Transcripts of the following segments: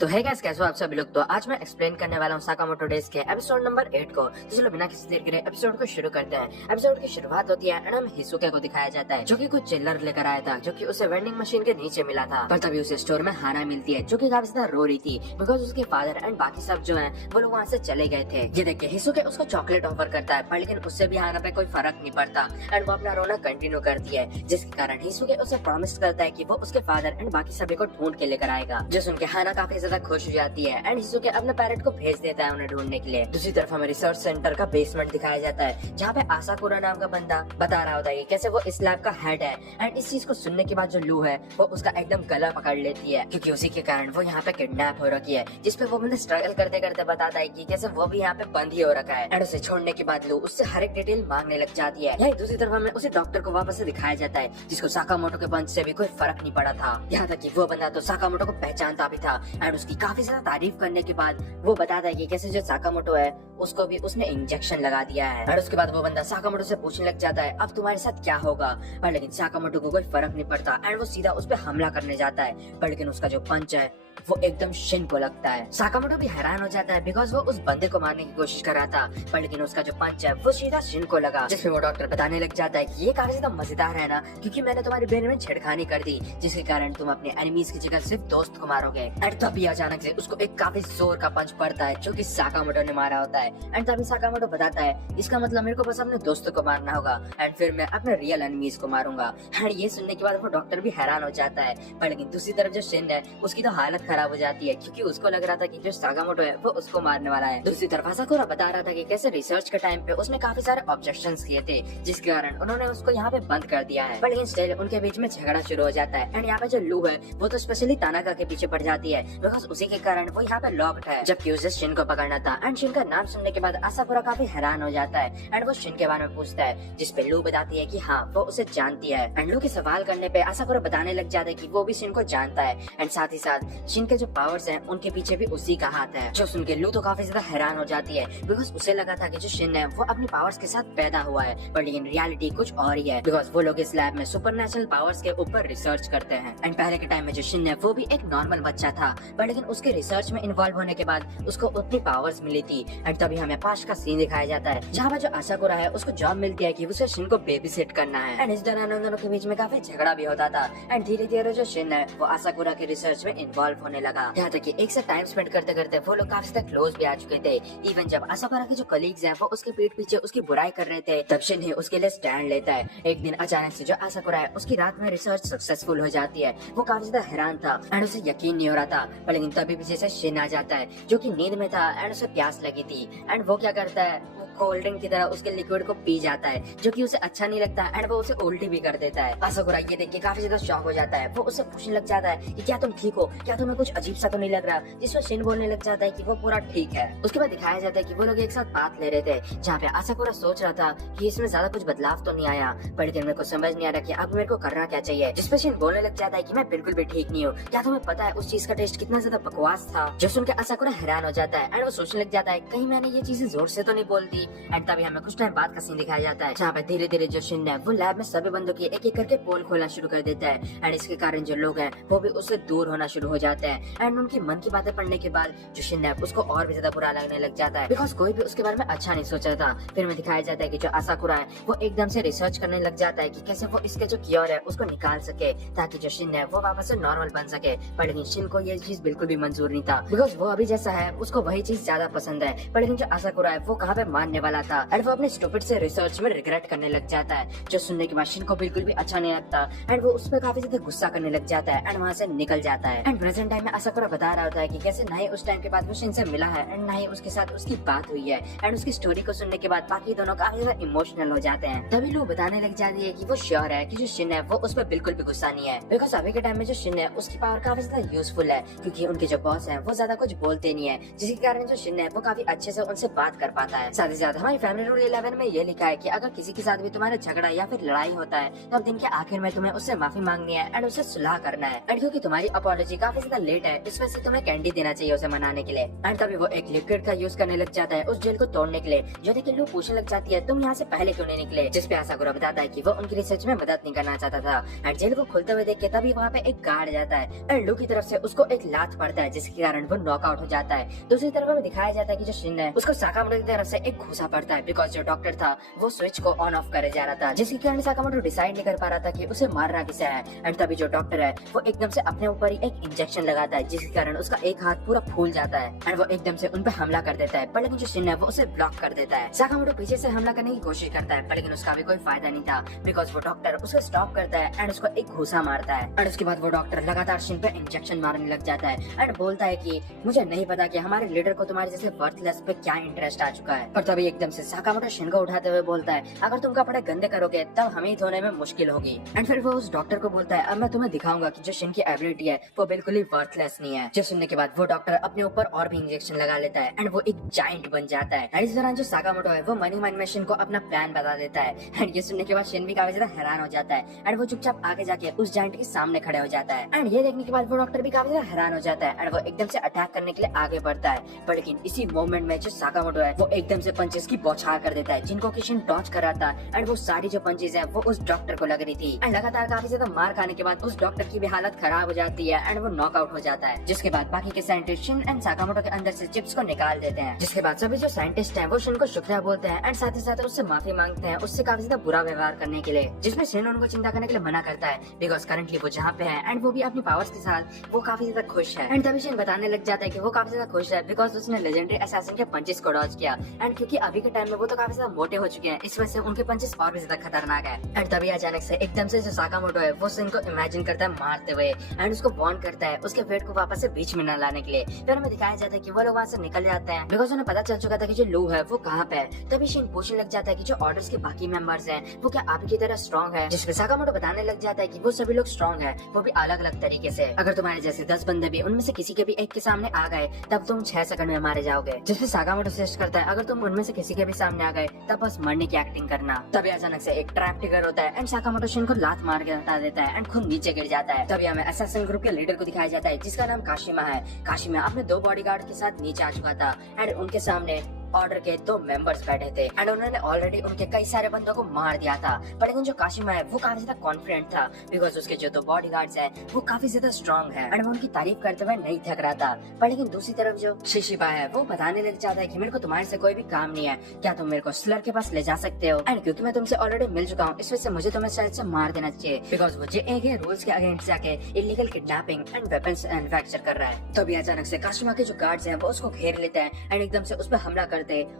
तो है गाइस, कैसे हो आप सभी लोग। तो आज मैं एक्सप्लेन करने वाला हूँ साकामोटो डेज के एपिसोड नंबर 8 को। तो चलो बिना किसी देर के एपिसोड को शुरू करते हैं। एपिसोड की शुरुआत होती है एंड हमें हिसुके को दिखाया जाता है, जो कि कुछ चिल्लर लेकर आया था, जो कि उसे वेंडिंग मशीन के नीचे मिला था। पर तभी उसे स्टोर में हाना मिलती है, जो कि काफी ज्यादा रो रही थी बिकॉज उसके फादर एंड बाकी सब जो है वो लोग वहाँ से चले गए थे। ये देख के हिसुके उसको चॉकलेट ऑफर करता है, पर लेकिन उससे भी हाना पे कोई फर्क नहीं पड़ता एंड वो अपना रोना कंटिन्यू करती है, जिसके कारण हिसुके उसे प्रॉमिस करता है कि वो उसके फादर एंड बाकी सभी को ढूंढ के लेकर आएगा। जो सुन के हाना काफी ज्यादा खुश हो जाती है एंड हिसुके अपने पैरेट को भेज देता है उन्हें ढूंढने के लिए। दूसरी तरफ हमें रिसर्च सेंटर का बेसमेंट दिखाया जाता है, जहाँ पे आसाकुरा नाम का बंदा बता रहा होता है कि कैसे वो इस लैब का हेड है एंड इस चीज को सुनने के बाद जो लू है वो उसका एकदम गला पकड़ लेती है, क्योंकि उसी के कारण वो यहाँ पे किडनैप हो रखी है। जिसपे वो बंदा स्ट्रगल करते करते बताता है कि कैसे वो भी यहाँ पे बंद ही हो रखा है एंड उसे छोड़ने के बाद लू उससे हर एक डिटेल मांगने लग जाती है। यही दूसरी तरफ हमें उसी डॉक्टर को वापस से दिखाया जाता है, जिसको साकामोटो के बंद से भी कोई फर्क नहीं पड़ा था। यहाँ तक कि वो बंदा तो साकामोटो को पहचानता भी था एंड उसकी काफी ज्यादा तारीफ करने के बाद वो बताता है कि कैसे जो साकामोटो है उसको भी उसने इंजेक्शन लगा दिया है। और उसके बाद वो बंदा साकामोटो से पूछने लग जाता है अब तुम्हारे साथ क्या होगा, पर लेकिन साकामोटो को कोई फर्क नहीं पड़ता एंड वो सीधा उस पर हमला करने जाता है। पर लेकिन उसका जो पंच है वो एकदम शिन को लगता है। साकामोटो भी हैरान हो जाता है बिकॉज वो उस बंदे को मारने की कोशिश कर रहा था, पर लेकिन उसका जो पंच है वो सीधा शिन को लगा। जिसमें वो डॉक्टर बताने लग जाता है कि ये काफी ज्यादा मजेदार है ना, क्योंकि मैंने तुम्हारी ब्रेन में छेड़खानी कर दी, जिसके कारण तुम अपने एनिमीज की जगह सिर्फ दोस्त को मारोगे। एंड तभी अचानक से उसको एक काफी जोर का पंच पड़ता है, जो कि साकामोटो ने मारा होता है। एंड तभी साकामोटो बताता है इसका मतलब मेरे को बस अपने दोस्तों को मारना होगा एंड फिर मैं अपने रियल एनिमीज को मारूंगा। एंड ये सुनने के बाद वो डॉक्टर भी हैरान हो जाता है। पर लेकिन दूसरी तरफ जो शिन है उसकी तो हालत खराब हो जाती है, क्योंकि उसको लग रहा था कि जो साकामोटो है वो उसको मारने वाला है। दूसरी तरफ आसाकुरा बता रहा था कि कैसे रिसर्च के टाइम पे उसने काफी सारे ऑब्जेक्शंस किए थे, जिसके कारण उन्होंने उसको यहाँ पे बंद कर दिया है। पर लेकिन स्टिल उनके बीच में झगड़ा शुरू हो जाता है एंड यहाँ पे जो लू है वो तो स्पेशली तानाका के पीछे पड़ जाती है बिकॉज उसी के कारण वो यहाँ पे लॉक्ड है, जबकि उसे शिन को पकड़ना था। एंड शिन का नाम सुनने के बाद आसाकुरा काफी हैरान हो जाता है एंड वो शिन के बारे में पूछता है, जिसपे लू बताती है कि हाँ वो उसे जानती है। एंड लू के सवाल करने पे आसाकुरा बताने लग जाता है कि वो भी शिन को जानता है एंड साथ ही साथ शिन के जो पावर्स हैं उनके पीछे भी उसी का हाथ है। जो सुन के लू तो काफी ज्यादा हैरान हो जाती है बिकॉज उसे लगा था कि जो शिन है वो अपनी पावर्स के साथ पैदा हुआ है, पर लेकिन रियलिटी कुछ और ही है बिकॉज वो लोग इस लैब में सुपरनेचुरल पावर्स के ऊपर रिसर्च करते हैं। एंड पहले के टाइम में जो शिन है वो भी एक नॉर्मल बच्चा था, पर लेकिन उसके रिसर्च में इन्वॉल्व होने के बाद उसको उतनी पावर्स मिली थी। एंड तभी हमें पास्ट का सीन दिखाया जाता है, जहाँ पर जो आसाकुरा है उसको जॉब मिलती है कि उसे शिन को बेबी सिट करना है। एंड इस दौरान उन दोनों के बीच में काफी झगड़ा भी होता था एंड धीरे धीरे जो शिन है वो आसाकुरा के रिसर्च में इन्वॉल्व होने लगा। यहाँ तक कि एक से टाइम स्पेंड करते करते वो लोग काफी ज्यादा क्लोज भी आ चुके थे। इवन जब आसाकुरा के जो कलीग्स हैं वो उसके पीठ पीछे उसकी बुराई कर रहे थे, तब शिन ही उसके लिए स्टैंड लेता है। एक दिन अचानक से जो आसाकुरा है उसकी रात में रिसर्च सक्सेसफुल हो जाती है। वो काफी ज्यादा हैरान था एंड उसे यकीन नहीं हो रहा था, पर लेकिन तभी पीछे से शिन आ जाता है, जो कि नींद में था एंड उसे प्यास लगी थी। एंड वो क्या करता है, कोल्ड ड्रिंक की तरह उसके लिक्विड को पी जाता है, जो कि उसे अच्छा नहीं लगता एंड वो उसे उल्टी भी कर देता है। आसाकुरा ये देख के काफी ज्यादा शॉक हो जाता है। वो उससे पूछने लग जाता है कि क्या तुम ठीक हो, क्या तुम्हें कुछ अजीब सा तो नहीं लग रहा, जिसमें शिन बोलने लग जाता है कि वो पूरा ठीक है। उसके बाद दिखाया जाता है कि वो लोग एक साथ बात ले रहे थे, जहाँ पे आसाकुरा सोच रहा था कि इसमें ज्यादा कुछ बदलाव तो नहीं आया, पर लेकिन मेरे को समझ नहीं आ रहा कि अब मेरे को करना क्या चाहिए। जिसपे शिन बोलने लग जाता है कि मैं बिल्कुल भी ठीक नहीं हूँ, क्या तुम्हें पता है उस चीज का टेस्ट कितना ज्यादा बकवास था। जो सुन के आसाकुरा हैरान हो जाता है एंड वो सोचने लग जाता है कहीं मैंने ये चीजें जोर से तो नहीं बोल दी। एंड तभी हमें कुछ टाइम बाद का सीन दिखाया जाता है, जहाँ पे धीरे धीरे जो शिन है वो लैब में सभी बंदों की एक एक करके पोल खोलना शुरू कर देता है एंड इसके कारण जो लोग हैं वो भी उससे दूर होना शुरू हो जाते हैं। एंड उनकी मन की बातें पढ़ने के बाद जो शिन है उसको और भी ज्यादा बुरा लगने लग जाता है बिकॉज कोई भी उसके बारे में अच्छा नहीं सोच रहा था। फिर में दिखाया जाता है कि जो आसाकुरा है वो एकदम से रिसर्च करने लग जाता है कि कैसे वो इसके जो क्योर है उसको निकाल सके, ताकि जो शिन है वो वापस से नॉर्मल बन सके। पर लेकिन शिन को ये चीज बिल्कुल भी मंजूर नहीं था बिकॉज वो अभी जैसा है उसको वही चीज ज्यादा पसंद है। पर लेकिन जो आसाकुरा है वो कहाँ पे मानने वाला था एंड वो अपने स्टूपिड से रिसर्च में रिग्रेट करने लग जाता है, जो सुनने के बाद शिन को बिल्कुल भी अच्छा नहीं लगता एंड वो उस पर काफी ज्यादा गुस्सा करने लग जाता है एंड वहाँ से निकल जाता है। एंड प्रेजेंट टाइम में आसाकुरा बता रहा होता है कि कैसे ना ही उस टाइम के बाद वो शिन से मिला है एंड ना ही उसके साथ उसकी बात हुई है। एंड उसकी स्टोरी को सुनने के बाद बाकी दोनों काफी ज्यादा इमोशनल हो जाते हैं। तभी लोग बताने लग जाती है कि वो श्योर है कि जो शिन है वो उस पर बिल्कुल भी गुस्सा नहीं है बिकॉज अभी के टाइम में जो शिन है उसकी पावर काफी ज्यादा यूजफुल है, क्योंकि उनके जो बॉस है वो ज्यादा कुछ बोलते नहीं है, जिसके कारण जो शिन है वो काफी अच्छे से उनसे बात कर पाता है। साथ ही साथ हमारी फैमिली रूल 11 में ये लिखा है कि अगर किसी के साथ भी तुम्हारा झगड़ा या फिर लड़ाई होता है तब दिन के आखिर में तुम्हें उससे माफी मांगनी है एंड उसे सुलह करना है। एंड क्योंकि तुम्हारी अपॉलॉजी काफी ज्यादा लेट है, इस वजह से तुम्हें कैंडी देना चाहिए उसे मनाने के लिए। एंड तभी वो एक लिक्विड का यूज करने लग जाता है उस जेल को तोड़ने के लिए, जो देखिए लू पूछने लग जाती है तुम यहाँ से पहले क्यों नहीं निकले, जिसपे आसाकुरा बताता है कि वो उनकी रिसर्च में मदद नहीं करना चाहता था। एंड जेल को खुलते हुए देख के तभी वहाँ पे एक गार्ड जाता है एंड लू की तरफ से उसको एक लात पड़ता है, जिसके कारण वो नॉकआउट हो जाता है। दूसरी तरफ हमें दिखाया जाता है कि जो शिन है उसको साकामोटो की तरफ से एक घूसा पड़ता है, बिकॉज जो डॉक्टर था वो स्विच को ऑन ऑफ करे जा रहा था, जिसके कारण साकामोटो डिसाइड नहीं कर पा रहा था कि उसे मारना किसे है। एंड तभी जो डॉक्टर है वो एकदम से अपने ऊपर ही एक इंजेक्शन लगाता है, जिसके कारण उसका एक हाथ पूरा फूल जाता है एंड वो एकदम से उन पे हमला कर देता है, पर लेकिन जो शिन है वो उसे ब्लॉक कर देता है। साकामोटो पीछे से हमला करने की कोशिश करता है, पर लेकिन उसका भी कोई फायदा नहीं था, बिकॉज वो डॉक्टर उसको स्टॉप करता है एंड उसको एक घूसा मारता है। एंड उसके बाद वो डॉक्टर लगातार शिन पे इंजेक्शन मारने लग जाता है एंड बोलता है कि मुझे नहीं पता कि हमारे लीडर को तुम्हारे जैसे वर्थलेस पे क्या इंटरेस्ट आ चुका है। पर तभी एकदम से साकामोटो शिन को उठाते हुए बोलता है अगर तुम कपड़े गंदे करोगे तब हमें धोने में मुश्किल होगी। एंड फिर वो उस डॉक्टर को बोलता है अब मैं तुम्हें दिखाऊंगा कि जो शिन की एबिलिटी है वो बिल्कुल ही वर्थलेस नहीं है। जो सुनने के बाद वो डॉक्टर अपने ऊपर और भी इंजेक्शन लगा लेता है एंड वो एक जायंट बन जाता है। एंड इस दौरान जो साकामोटो है वो मनी माइंड में शिन को अपना प्लान बता देता है एंड ये सुनने के बाद शिन भी काफी ज्यादा हैरान हो जाता है एंड वो चुपचाप आगे जाके उस जायंट के सामने खड़े हो जाता है। एंड ये देखने के बाद वो डॉक्टर भी काफी ज्यादा हैरान हो जाता है एंड वो एकदम से अटैक करने के लिए आगे बढ़ता है, पर लेकिन इसी मोमेंट में जो साकामोटो है वो एकदम से पंचेस की बौछार कर देता है, जिनको कि शिन डॉज कर रहा था एंड वो सारी जो पंचेस है वो उस डॉक्टर को लग रही थी। एंड लगातार काफी ज्यादा मार खाने के बाद उस डॉक्टर की भी हालत खराब हो जाती है एंड वो नॉकआउट हो जाता है, जिसके बाद बाकी के साइंटिस्ट शिन एंड साकामोटो के अंदर से चिप्स को निकाल देते हैं। जिसके बाद सभी जो साइंटिस्ट हैं वो शिन को शुक्रिया बोलते हैं एंड साथ ही साथ उससे माफी मांगते हैं उससे काफी ज्यादा बुरा व्यवहार करने के लिए, जिसमें शिन उनको चिंता करने के लिए मना करता है, बिकॉज करंटली वो जहाँ पे है एंड वो भी अपनी पावर्स के साथ वो काफी ज्यादा खुश है। एंड तभी शिन बताने लग जाता है कि वो काफी ज्यादा खुश है बिकॉज उसने लेजेंडरी असैसिन के पंचेस को डॉज किया एंड क्योंकि अभी के टाइम में वो तो काफी ज्यादा मोटे हो चुके हैं, इस वजह से उनके पंचेस और भी ज्यादा खतरनाक है। एंड तभी अचानक से एकदम से जो साकामोटो है वो शिन को इमेजिन करता है मारते हुए एंड उसको वार्न करता है उसके वेट को वापस से बीच में न लाने के लिए। फिर हमें दिखाया जाता है कि वो लोग वहाँ से निकल जाते हैं बिकॉज उन्हें पता चल चुका था कि जो लू है वो कहाँ पे है। तभी शिन पूछने लग जाता है कि जो ऑर्डर्स के बाकी मेंबर्स हैं वो क्या आप की तरह स्ट्रॉन्ग है, जिसपे साकामोटो बताने लग जाता है कि वो सभी लोग स्ट्रॉन्ग है, वो भी अलग अलग तरीके से। अगर तुम्हारे जैसे 10 बंदे भी उनमें से किसी के भी एक के सामने आ गए तब तुम 6 सेकंड में मारे जाओगे, जिसपे साकामोटो सजेस्ट करता है अगर तुम उनमें से किसी के भी सामने आ गए तब बस मरने की एक्टिंग करना। तभी अचानक से एक ट्रैप ट्रिगर होता है एंड साकामोटो शिन को लात मार के हटा देता है एंड खुद नीचे गिर जाता है। तभी हमें असैसिन ग्रुप के लीडर को दिखाया जाता है जिसका नाम काशिमा है। काशिमा अपने 2 बॉडीगार्ड के साथ नीचे आ चुका था एंड उनके सामने ऑर्डर के 2 मेंबर्स बैठे थे एंड उन्होंने ऑलरेडी उनके कई सारे बंदों को मार दिया था, पर लेकिन जो काशिमा है वो काफी ज्यादा कॉन्फिडेंट था बिकॉज उसके जो 2 बॉडीगार्ड्स हैं वो काफी ज्यादा स्ट्रॉन्ग है एंड वो उनकी तारीफ करते हुए नहीं थक रहा था। पर लेकिन दूसरी तरफ जो शिशिबा है वो बताने लग जाता है कि मेरे को तुम्हारे से कोई भी काम नहीं है, क्या तुम मेरे को स्लर के पास ले जा सकते हो। एंड क्योंकि मैं तुमसे ऑलरेडी मिल चुका हूँ इस वजह से मुझे तुम्हें शायद से मार देना चाहिए बिकॉज वो JA रूल्स के अगेंस्ट जाके illegal kidnapping and weapons manufacture कर रहा है। तभी अचानक से काशिमा के जो गार्ड्स हैं वो उसको घेर लेते हैं एंड एकदम से उस पर हमला करते।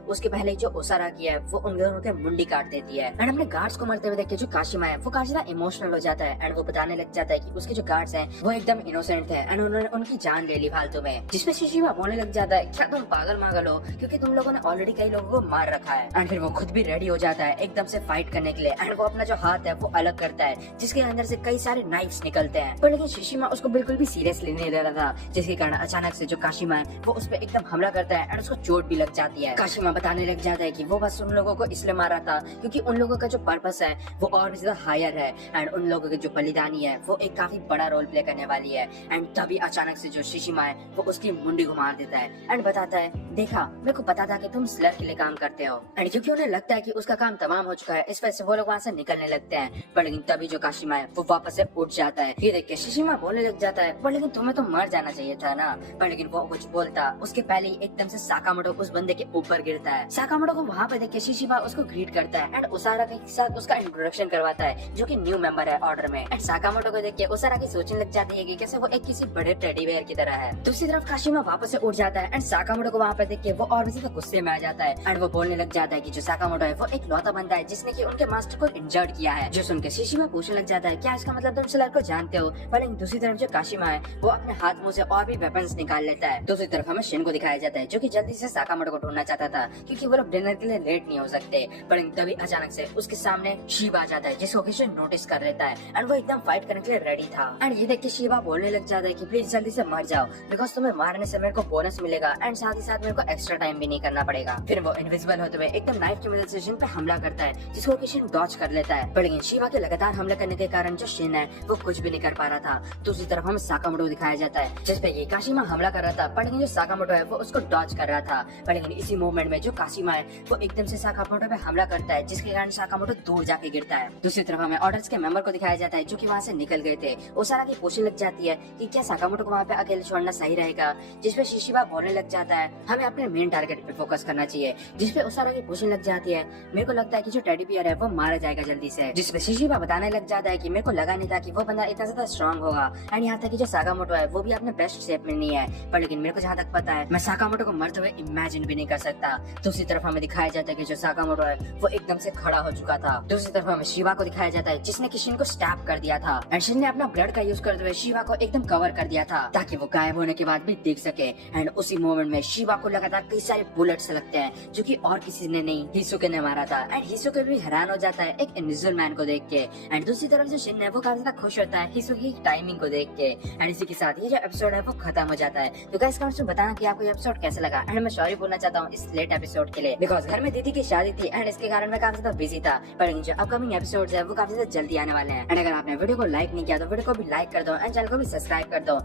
उसके पहले जो ओसारा की है वो उन दोनों के मुंडी काट देती है एंड अपने गार्ड्स को मरते हुए देख के जो काशिमा है वो काफी ज्यादा इमोशनल हो जाता है एंड वो बताने लग जाता है कि उसके जो गार्ड्स हैं वो एकदम इनोसेंट थे एंड उन्होंने उनकी जान ले ली फालतू में, जिसमें शिशिबा बोलने लग जाता है क्या तुम पागल मागल हो क्योंकि तुम लोगों ने ऑलरेडी कई लोगों को मार रखा है। एंड फिर वो खुद भी रेडी हो जाता है एकदम से फाइट करने के लिए एंड वो अपना जो हाथ है वो अलग करता है जिसके अंदर से कई सारे नाइफ्स निकलते हैं, पर लेकिन शिशिमा उसको बिल्कुल भी सीरियसली नहीं ले रहा था, जिसके कारण अचानक से जो काशिमा है वो उस पर एकदम हमला करता है एंड उसको चोट भी लग जाती है। काशिमा बताने लग जाता है कि वो बस उन लोगों को इसलिए मारा था क्योंकि उन लोगों का जो पर्पस है वो और भी ज्यादा हायर है एंड उन लोगों की जो बलिदानी है वो एक काफी बड़ा रोल प्ले करने वाली है। एंड तभी अचानक से जो शिशिमा है वो उसकी मुंडी घुमा देता है एंड बताता है देखा मेरे को पता था कि तुम स्लर के लिए काम करते हो। एंड क्योंकि उन्हें लगता है कि उसका काम तमाम हो चुका है इस वजह से वो लोग वहाँ से निकलने लगते हैं, पर लेकिन तभी जो काशिमा है वो वापस से उठ जाता है। ये देख के शिशिमा बोलने लग जाता है पर लेकिन तुम्हें तो मर जाना चाहिए था ना, पर लेकिन वो कुछ बोलता उसके पहले ही एकदम से साकामोटो उस बंदे के ऊपर गिरता है। साकामोटो को वहाँ पे देख के शिशिबा उसको ग्रीट करता है एंड ओसारा के साथ उसका इंट्रोडक्शन करवाता है जो कि न्यू मेंबर है ऑर्डर में। एंड साकामोटो को देख के ओसारा की सोचने लग जाती है कि कैसे वो एक किसी बड़े टेडी बेयर की तरह है। दूसरी तरफ काशिमा वापस से उठ जाता है एंड साकामोटो को वहाँ पे देख के वो और भी ज्यादा गुस्से में आ जाता है एंड वो बोलने लग जाता है कि जो साकामोटो है वो एक लौता बंदा है जिसने कि उनके मास्टर को इंजर्ड किया है। जो सुनकर शिशिबा पूछने लग जाता है क्या इसका मतलब तुम स्लर को जानते हो, पर दूसरी तरफ जो काशिमा है वो अपने हाथ मुंह से और भी वेपन्स निकाल लेता है। दूसरी तरफ हमें शिन को दिखाया जाता है जो कि जल्दी से साकामोटो को ढूंढना चाहता था क्योंकि वो लोग डिनर के लिए लेट नहीं हो सकते। पर तभी अचानक से उसके सामने शिवा आ जाता है जिसको किशन नोटिस कर लेता है एंड वो एकदम फाइट करने के लिए रेडी था। एंड ये देख के शिवा बोलने लग जाता है कि प्लीज जल्दी से मर जाओ बिकॉज तुम्हें मारने से मेरे को बोनस मिलेगा एंड साथ ही साथ मेरे को एक्स्ट्रा टाइम भी नहीं करना पड़ेगा। फिर वो इनविजिबल होते हुए एकदम नाइफ की मदद से शिन पे हमला करता है जिसको किशन डॉज कर लेता है। पर लेकिन शिवा के लगातार हमला करने के कारण जो शिन है वो कुछ भी नहीं कर पा रहा था। दूसरी तरफ हमें साकामोटो दिखाया जाता है जिसपे ये काशिमा हमला कर रहा था, पर लेकिन जो साकामोटो है वो उसको डॉज कर रहा था। पर लेकिन इसी मूवमेंट में जो काशिमा है वो एकदम से साकामोटो पे हमला करता है जिसके कारण साकामोटो दूर जाके गिरता है। दूसरी तरफ हमें ऑर्डर्स के मेंबर को दिखाया जाता है जो कि वहाँ से निकल गए थे। ओसारा की पूछने लग जाती है कि क्या साकामोटो को वहाँ पे अकेले छोड़ना सही रहेगा, जिसपे शिशिबा बोलने लग जाता है हमें अपने मेन टारगेट पे फोकस करना चाहिए, जिसपे ओसारा की पूछने लग जाती है मेरे को लगता है कि जो टेडी बियर है वो मारा जाएगा जल्दी से, जिसपे शिशिबा बताने लग जाता है कि मेरे को लगा नहीं था कि वो बंदा इतना ज्यादा स्ट्रॉन्ग होगा एंड यहाँ तक कि जो साकामोटो है वो भी अपने बेस्ट शेप में नहीं है। पर लेकिन मेरे को जहाँ तक पता है मैं साकामोटो को मरते हुए इमेजिन भी नहीं कर सकता। दूसरी तरफ हमें दिखाया जाता है कि जो साकामोटो है वो एकदम से खड़ा हो चुका था। दूसरी तरफ हमें शिवा को दिखाया जाता है जिसने किशन को स्टैप कर दिया था एंड शिन ने अपना ब्लड का यूज करते हुए शिवा को एकदम कवर कर दिया था ताकि वो गायब होने के बाद भी दिख सके। एंड उसी मोमेंट में शिवा को लगातार कई सारे बुलेट्स लगते हैं जो कि और किसी ने नहीं हिसुके ने मारा था एंड हिसुके भी हैरान हो जाता है एक इनविजिबल मैन को देख के। एंड दूसरी तरफ जो शिन है वो काफी ज्यादा खुश होता है हिसुके की टाइमिंग को देख के। एंड इसी के साथ ये जो एपिसोड है वो खत्म हो जाता है। तो गाइस कमेंट्स में बताना कि आपको ये एपिसोड कैसा लगा। एंड मैं सॉरी बोलना चाहता हूँ इस लेट एपिसोड के लिए बिकॉज घर में दीदी की शादी थी एंड इसके कारण मैं काफी ज्यादा बिजी था। पर जो अपकमिंग एपिसोड्स है वो काफी ज्यादा जल्दी आने वाले हैं। एंड अगर आपने वीडियो को लाइक नहीं किया तो वीडियो को भी लाइक कर दो एंड चैनल को भी सब्सक्राइब कर दो।